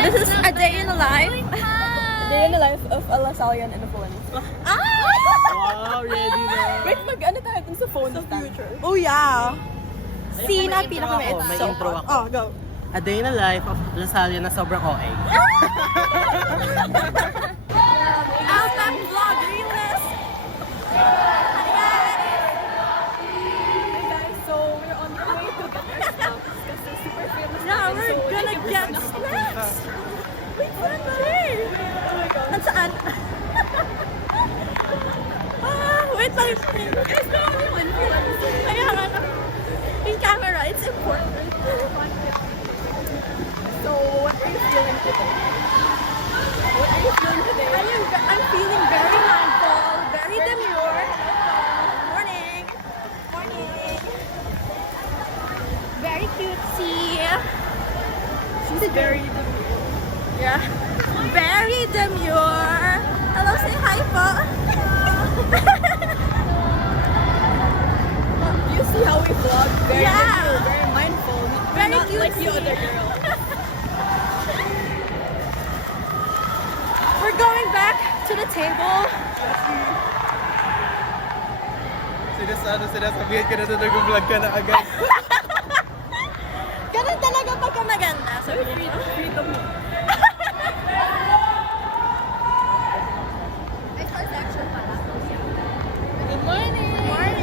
This is a day in the life. Day in the life of a Lasallian in the Philippines. Wow, ready na. Wait, ano tayo dun sa phone? Sa future. Oh yeah. Scene na pinakamait. May intro ako. Oh, go. A day in the life of Lasalle na sobrang OA. Outback vlog realness. So we're on the way to get our stuff because they're super famous. Yeah, we're gonna get snacks. Wait, what is this? Oh my god. Nasaan? Wait lang. Guys, no, everyone feels. Kaya nga na. In camera, it's important. So what are you feeling today? What are you feeling today? I'm feeling very mindful, very demure. Morning. Morning. Very cutesy. She's very Yeah. Very demure. Hello, say hi po. You see how we vlog? Very Yeah. demure, very mindful. Very not like you cutesy. other girls. We're going back to the table. Sinasabihan ka na na nag-vlog ka na agad. Ganun talaga pagka maganda. So, Freedom. good morning. Morning.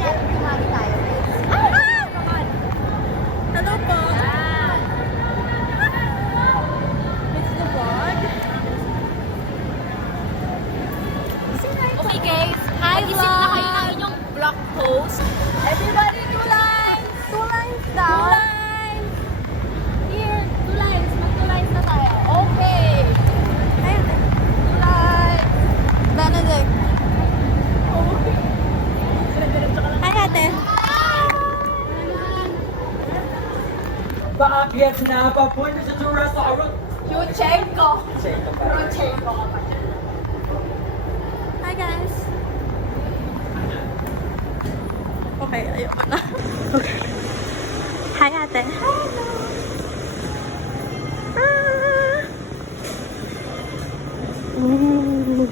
Hello po. It's the vlog. Okay guys, mag-isip na kayo ng inyong blog post. Everybody, 2 lines. 2 lines daw. 2 lines. Here, 2 lines. Mag-2 lines na tayo. Okay. Ayun. 2 lines. Benedict. Hi, ate. Paakyat na papunta sa Jurassic. Yuchenko. Hi, guys. Okay, ayoko na. Okay. Hi, ate. Ooh.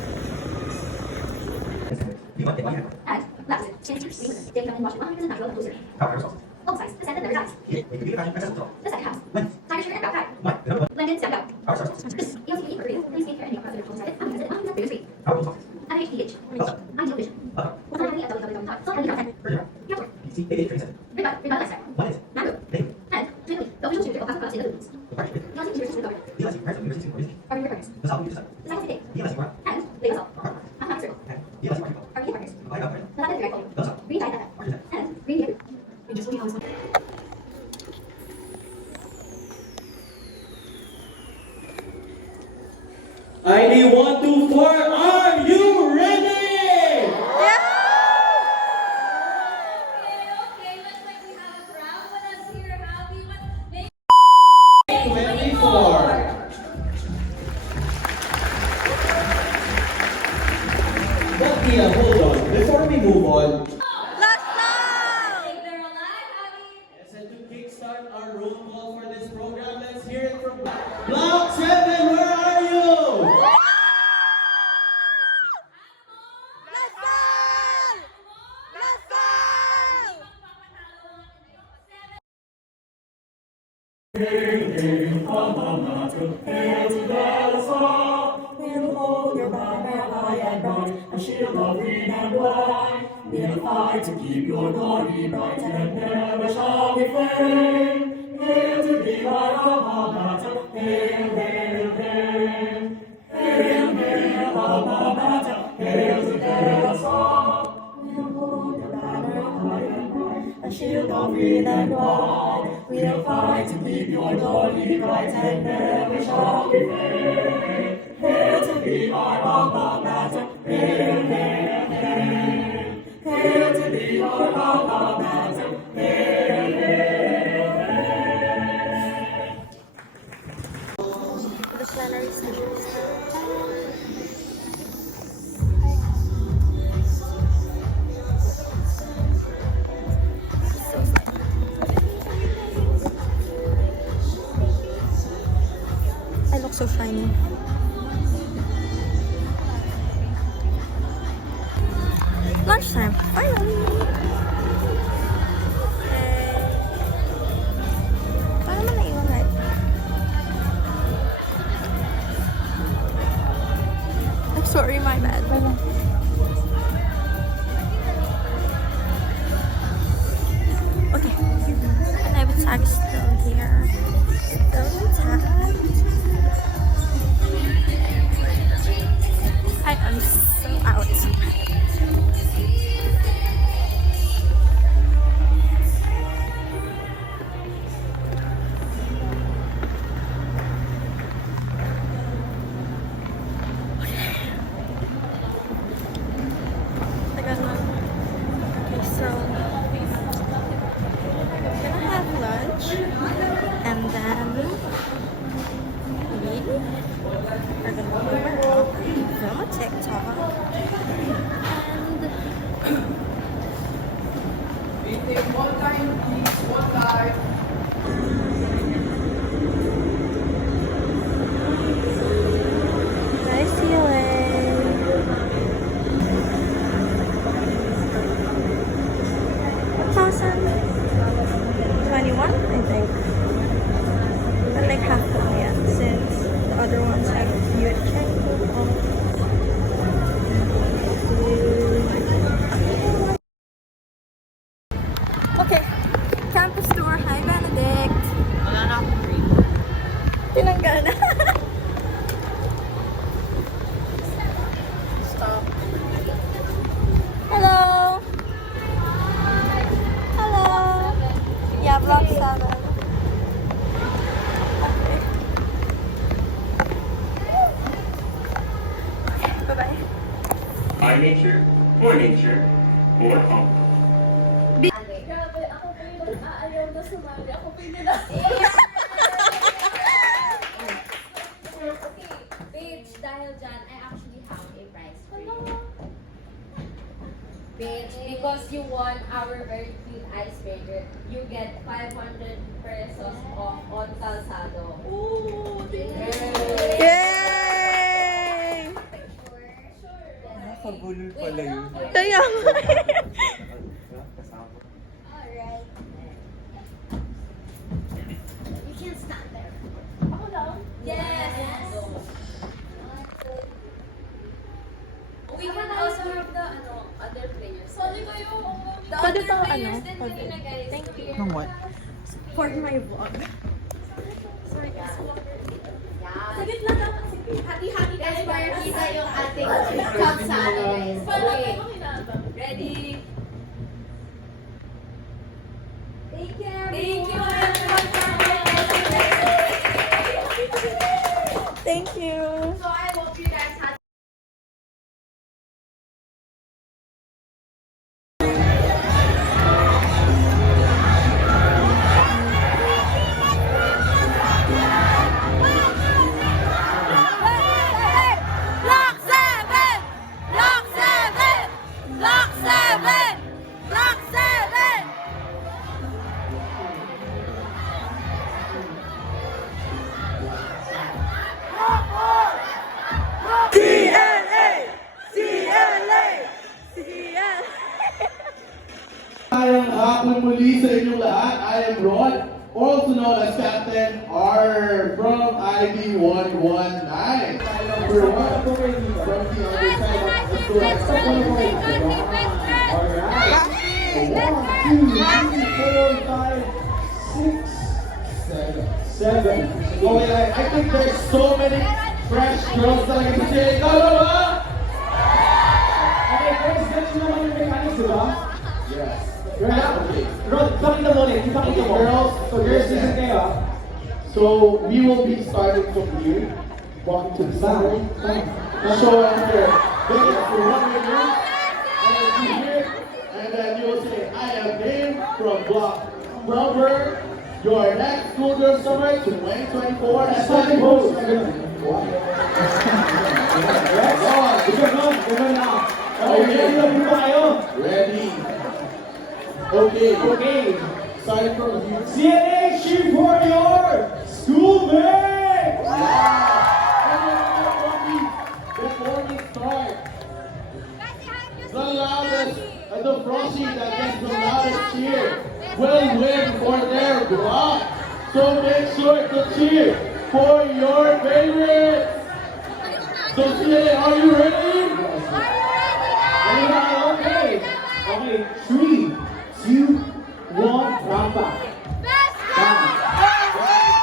And last, change David and Washington 100% natural and loser. Old size, the standard never dies. The second house. Tiger sugar and got tired. London, stand up. ELCP for real. Please take care and make profit from it. I'm going to be free. IHDH. Ideal vision. What's on at www.soulhandy.com. Your work. Rebut lifestyle. Mango. And, clearly, the official tutor of Pascal Class in the Philippines. ELCP University recovered. Are we your partners? The second today. And, leave us all. I'm not circle. Are we your partners? The Latin direct follow. Read data. And, read the ID 124, are you ready? Okay, looks like we have a crowd with us here. Happy May 24. But Tia, hold on. Before we move on, Let's go! they're alive, Abby. yes, and to kickstart our roll call for this program, let's hear it from Block 7. Where are you? Let's go! Let's go! We'll hold your banner high and bright, a shield of green and white. We'll fight to keep your glory bright and never shall we fail. Hail to thee, our alma mater, hail, hail, hail. Hail, hail, alma mater, hail to bear us all. We'll hold your banner high and bright, a shield of green and white. We'll fight to keep your glory bright and never shall we fail. Hail to thee, our alma mater, hail, hail, hail. Hail to thee, our alma mater, hail, hail, hail. The plenary session. I look so shiny. Lunchtime, finally! Paano naman naiwan light? I'm sorry, my bad. Okay. And I have a tag still here. Still tagged. I am so out. I got none. Okay, so we're gonna have lunch and then we are gonna go home, film a TikTok, and nice ceiling. 2021, I think. But like half the way since the other ones have viewed check. Okay, campus tour. Hi, Benedict. Wala na akong green. Tinanggal na. Stop. Hello. Hello. Yeah, vlog 7. Okay. Bye-bye. By nature, for nature, for home. Grabe, ako pa yung ayaw na sumali. Ako pa yung Okay, babes, dahil dyan, I actually have a prize for you. Babes, because you won our very cute icebreaker, you get 500 pesos off on Calzado. Ooh, Yay! Nakagulol pala yun. Kaya Alright. You can stand there. Ako lang? Yes! We can also have the other players. Sorry kayo. The Pwede other to, players ano, din pwede. kanina, guys. Thank you. Ng what? for my vlog. Sorry, guys. Sagit lang dapat. Sige. Hati-hati guys para kita yung ating kalsada, guys. Okay. Ready? Thank you. Thank you, everyone. Thank you. So I hope you guys had Block 7! Block 7! Block 7! Block 7! CLA! CLA! CLA! Tayong hapon muli sa inyong lahat. I am Rod, also known as Captain R from ID 119. Number 1 from the other side of the store. Alright. 1, 2, 3, 4, 5, 6, 7. Okay, I think there's so many fresh girls talaga sa sila. Ikaw na ba? Okay, first, let's naman yung mechanics, di ba? Yes. Okay. Rod, pakita mo ulit. Ipakita mo. Girls, So, girls, listen kayo, ah. So we will be starting from here, walking to the side. So after begging for 1 minute, and then you hear, and then you will say, I am Dave from Block Number, your next School Girl Summer 2024. That's how it goes. Yes. Ganun na. Okay, ready na po ba kayo? Ready. Okay. Okay. Starting from here. CNH for your school bag! So make sure to cheer for your favorites. So CA, are you ready? Okay. Okay, 3, 2, 1, round back. Down.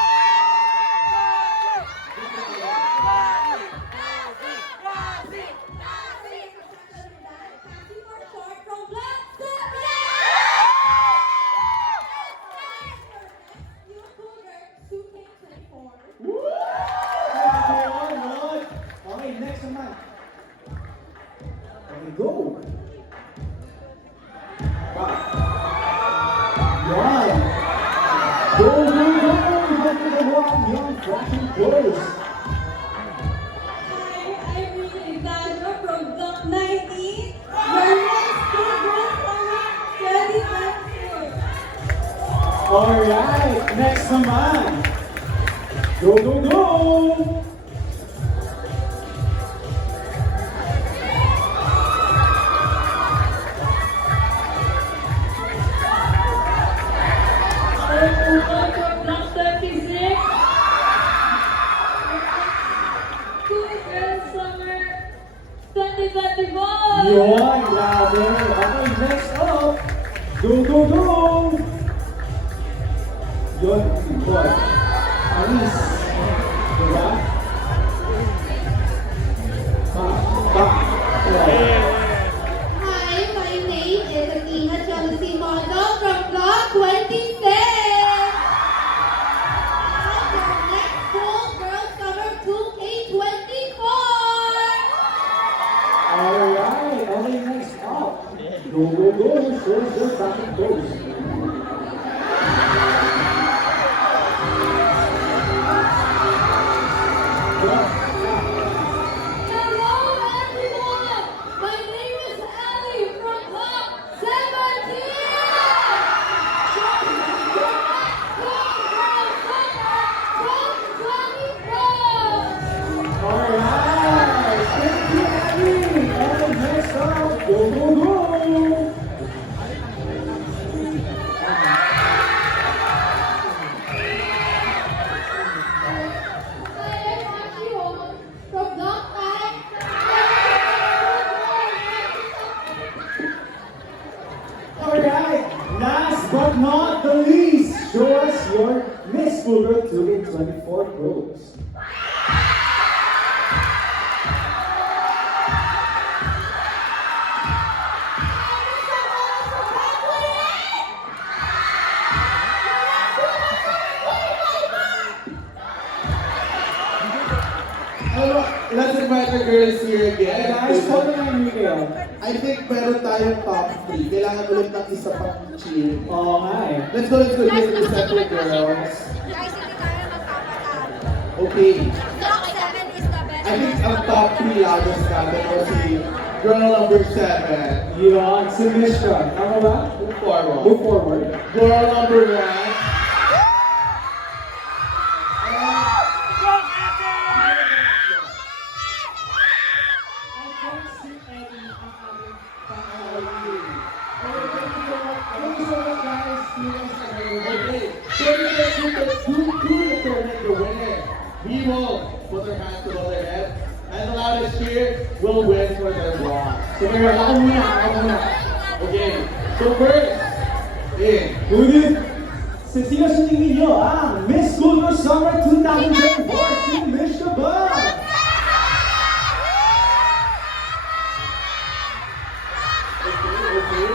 Okay, next naman. Okay, go. One. Go, go, go. Go to the one. Young flashing close. Hi, I'm Alexandra from Block 19. Your next program summer 2024. Alright, next naman. Go, go, go. From Block 36. Cool Girls Summer 2024. Yun, grabe. Okay, next up. Go, go, go. Yun, boy. Alis. Diba? Hi, my name is Athena Chelsea Mondo from Block 26. I'm your next Cool Girl Summer 2K24. Alright, okay, next up. Go, go, go. Show us your back and goes. Hello everyone. My name is Ellie from Block 17. Alright, thank you, Abby. And next up, go, go, go. From Block 5. Alright, last but not the least, show us your Miss Cougar 2024 clothes. Let's invite the girls here Hey again. guys, call na yung Miguel. I think meron tayong top 3. Kailangan ulit ng isa pang cheer. Oo nga eh. Let's go to the separate girls. Guys, hindi tayo magkakatalo. Okay. Block 7 is the best. I think ang top 3 lagos natin o si girl number 7. Yun, submission. Tama ba? Move forward. Move forward. Girl number 1. We will put our hands above their head and the loudest cheer will win for their block. Sige, ako muna, ako muna. Okay, so first, in. Ngunit, sa sino sa tingin niyo ang Miss Cougar Summer 2024 si Miss Shabbat? Okay.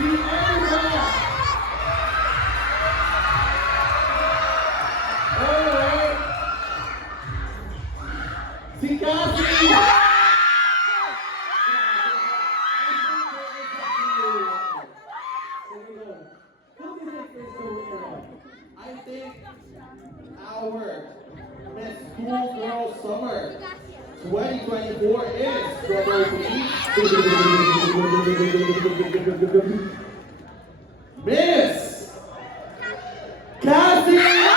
Si Erica. Alright. Si Cassie. I think our Miss Cool Girl Summer 2024 is probably Miss Cassie.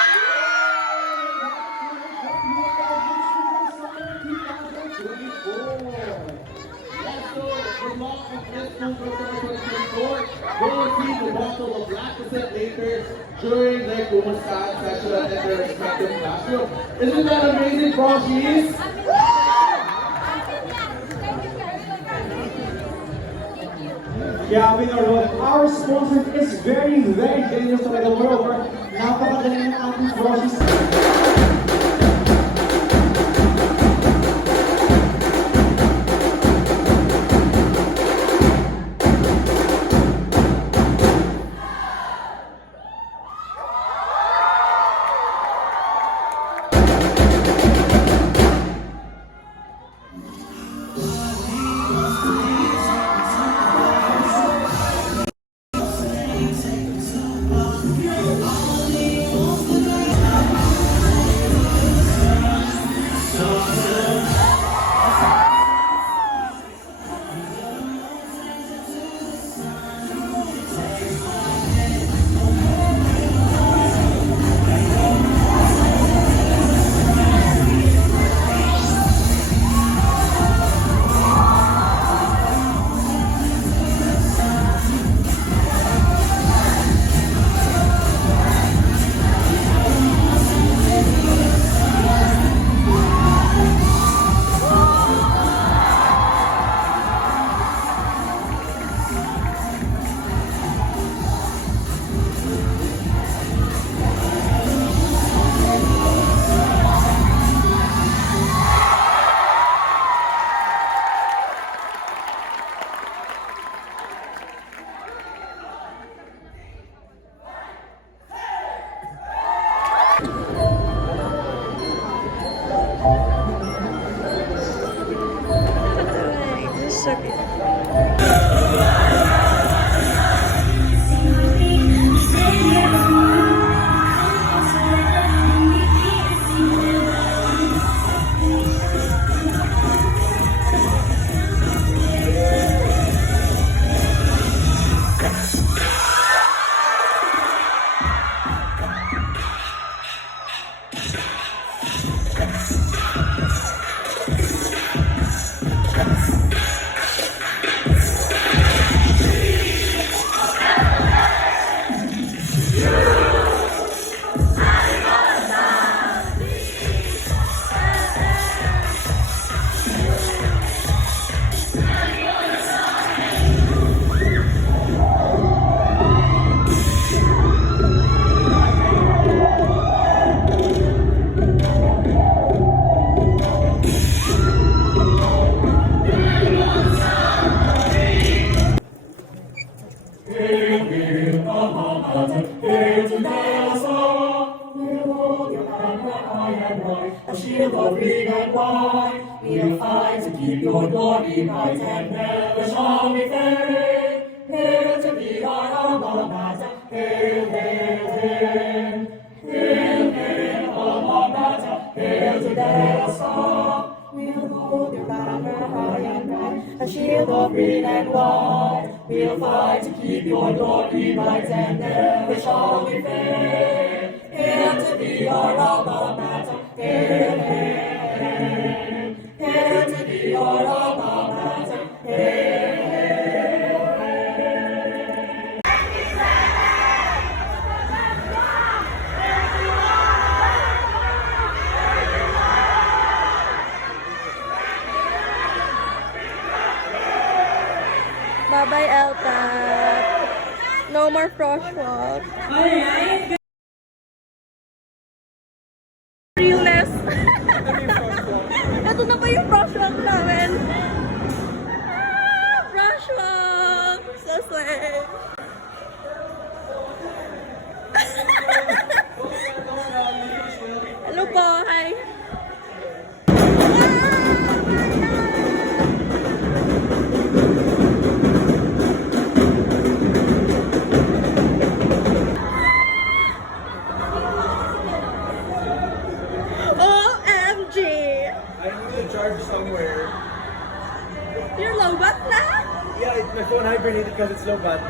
Go receive the bottle of Lactacet Lakers during the Kumustaan session in their respective classroom. Isn't that amazing, Frosties? Yeah, we know our sponsor is very dangerous talaga. Moreover, napakagaling ng ating Frosties. Just so cute. A shield of green and white, we'll fight to keep your glory bright and never shall we fade. Hail to the alma mater, hail, hail, hail. Hail, hail, alma mater, hail to the star. We'll hold your banner high and bright, a shield of green and white. We'll fight to keep your glory bright and never shall we fade. Hail to the alma mater, hail, hail, hail. Hail to the alma mater, hail, hail, hail. Bye-bye, Elta. No more frosh walk. Alright. Realness. Ito na pa yung frosh walk namin. Frosh walk. So sweet. Hello po. Hi. OMG! I need to charge somewhere. You're low bat na? Yeah, my phone hibernated because it's low bat.